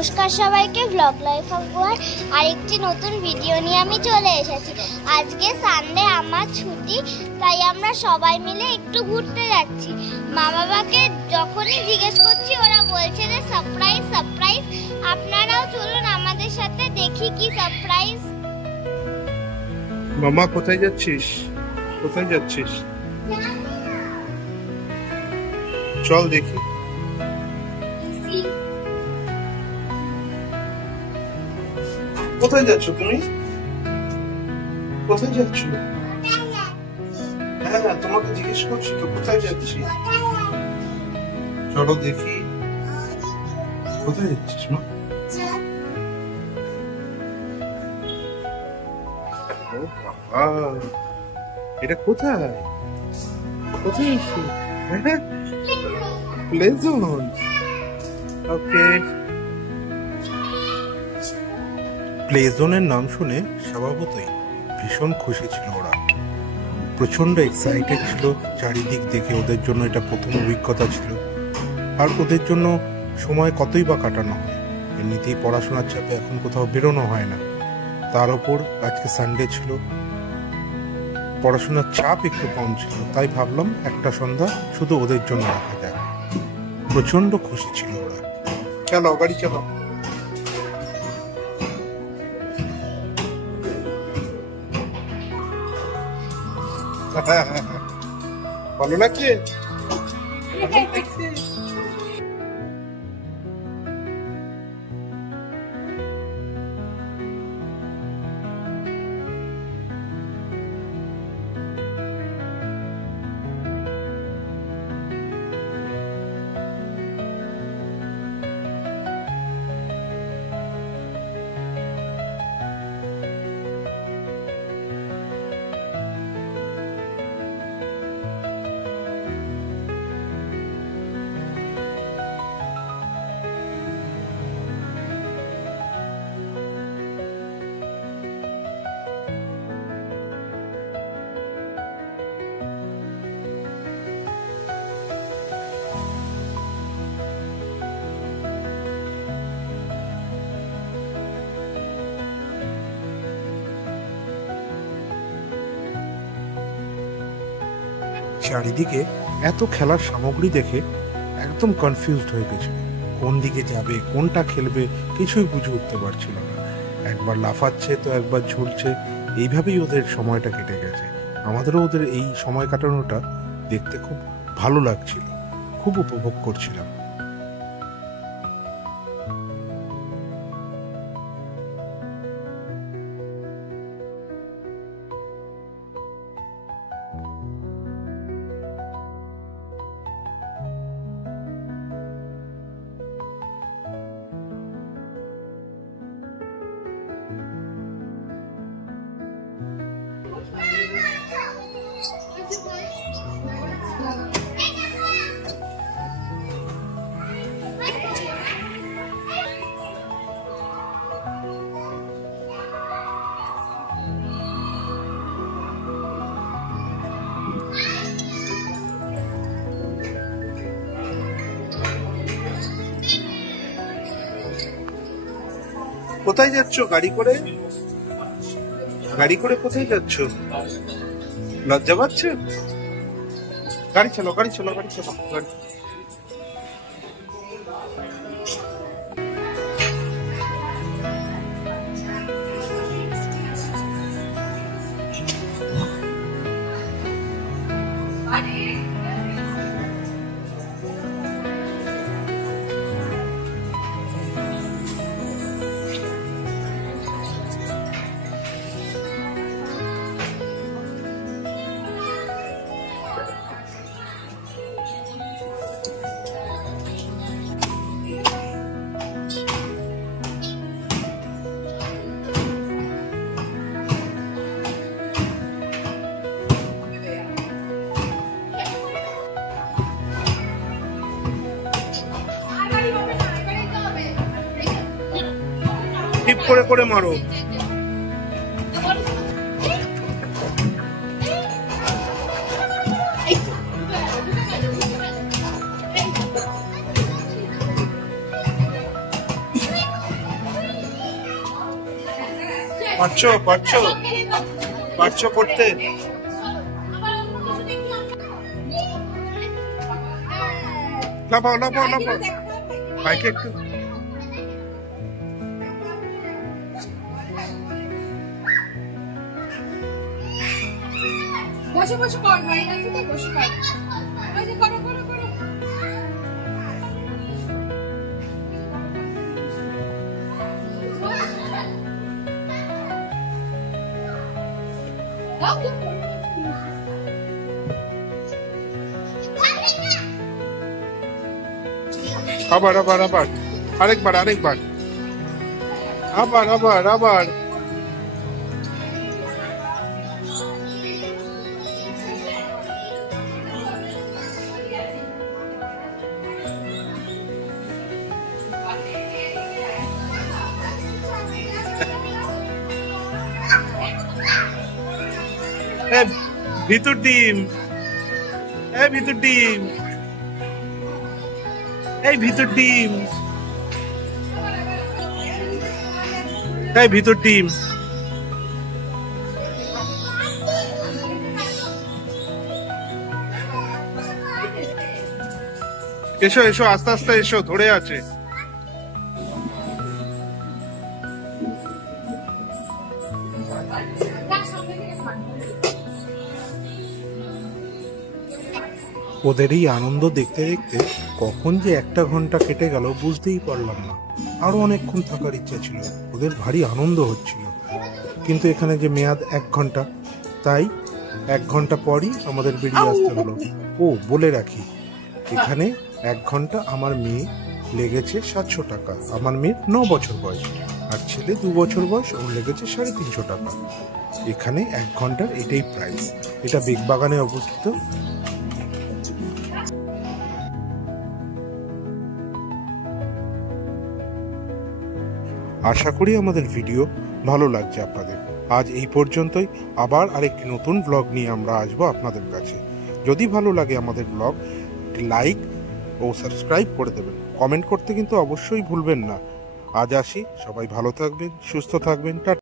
নমস্কার সবাইকে, blog life of গোয়ার আরেকটি নতুন ভিডিও নিয়ে আমি চলে এসেছি। আজকে সানডে, আমার ছুটি, তাই আমরা সবাই মিলে একটু ঘুরতে যাচ্ছি। মা বাবাকে যখনই জিজ্ঞেস করছি ওরা বলছে যে সারপ্রাইজ সারপ্রাইজ। আপনারাও চলুন আমাদের সাথে, দেখি কি সারপ্রাইজ। মামা কোথায় যাচ্ছিস? কোথায় যাচ্ছিস? চল দেখি। কোথায় যাচ্ছ তুমি? কোথায় যাচ্ছ? হ্যাঁ, তোমাকে জিজ্ঞেস করছি তো কোথায় যাচ্ছি। চলো দেখি। কোথায় যাচ্ছিস মা? এটা কোথায়? কোথায় এসছি? Play zone. ওকে। প্লে জোনের নাম শুনে স্বভাবতই ভীষণ খুশি ছিল ওরা, প্রচন্ড এক্সাইটেড ছিল। চারিদিক দেখে ওদের জন্য এটা প্রথম অভিজ্ঞতা ছিল, আর ওদের জন্য সময় কতই বা কাটানো হয়। এমনিতেই পড়াশোনার চাপে এখন কোথাও বেরোনো হয় না, তার ওপর আজকে সানডে ছিল, পড়াশোনার চাপ একটু কম ছিল, তাই ভাবলাম একটা সন্ধ্যা শুধু ওদের জন্য রাখা যায়। প্রচন্ড খুশি ছিল ওরা। চলো গাড়ি চালাও। ভালো লাগছে? চারিদিকে এত খেলার সামগ্রী দেখে একদম কনফিউজড হয়ে গেছিল। কোন দিকে যাবে, কোনটা খেলবে, কিছুই বুঝে উঠতে পারছিল না। একবার লাফাচ্ছে তো একবার ঝুলছে, এইভাবেই ওদের সময়টা কেটে গেছে। আমাদেরও ওদের এই সময় কাটানোটা দেখতে খুব ভালো লাগছিল, খুব উপভোগ করছিলাম। কোথায় যাচ্ছ? গাড়ি করে? গাড়ি করে কোথায় যাচ্ছ? লজ্জা পাচ্ছে? গাড়ি চালাও, গাড়ি চালাও, গাড়ি চালাও, গাড়ি। টিপ করে করে মারো। পারছো করতে? লাফাও লাফাও লাফাও, বাইকে একটু। বসে বসে কর, ভাই আছে তো বসে কর। ওই যে করো করো করো। আবার আবার আবার, আরেকবার আরেকবার, আবার আবার আবার। ভিতর ডিম, ভিতর ডিম, ভিতর ডিম, ভিতর ডিম। এসো এসো, আস্তে আস্তে এসো, ধরে আছে। ওদের এই আনন্দ দেখতে দেখতে কখন যে 1 ঘন্টা কেটে গেল বুঝতেই পারলাম না। আরো অনেকক্ষণ থাকার ইচ্ছা ছিল, ওদের ভারী আনন্দ হচ্ছিল। কিন্তু এখানে যে মেয়াদ 1 ঘন্টা, তাই 1 ঘন্টা পরই আমাদের বেরিয়ে আসতে হলো। ও বলে রাখি, এখানে 1 ঘন্টা আমার মেয়ে লেগেছে 700 টাকা। আমার মেয়ের 9 বছর বয়স, আর ছেলে 2 বছর বয়স, ওর লেগেছে 350 টাকা। এখানে 1 ঘন্টার এটাই প্রাইস। এটা বেগবাগানে অবস্থিত। আশা করি আমাদের ভিডিও ভালো লাগছে আপনাদের। আজ এই পর্যন্তই। আবার আরেকটি নতুন ব্লগ নিয়ে আমরা আসবো আপনাদের কাছে। যদি ভালো লাগে আমাদের ব্লগ, লাইক ও সাবস্ক্রাইব করে দেবেন। কমেন্ট করতে কিন্তু অবশ্যই ভুলবেন না। আজ আসি, সবাই ভালো থাকবেন, সুস্থ থাকবেন। টাটা।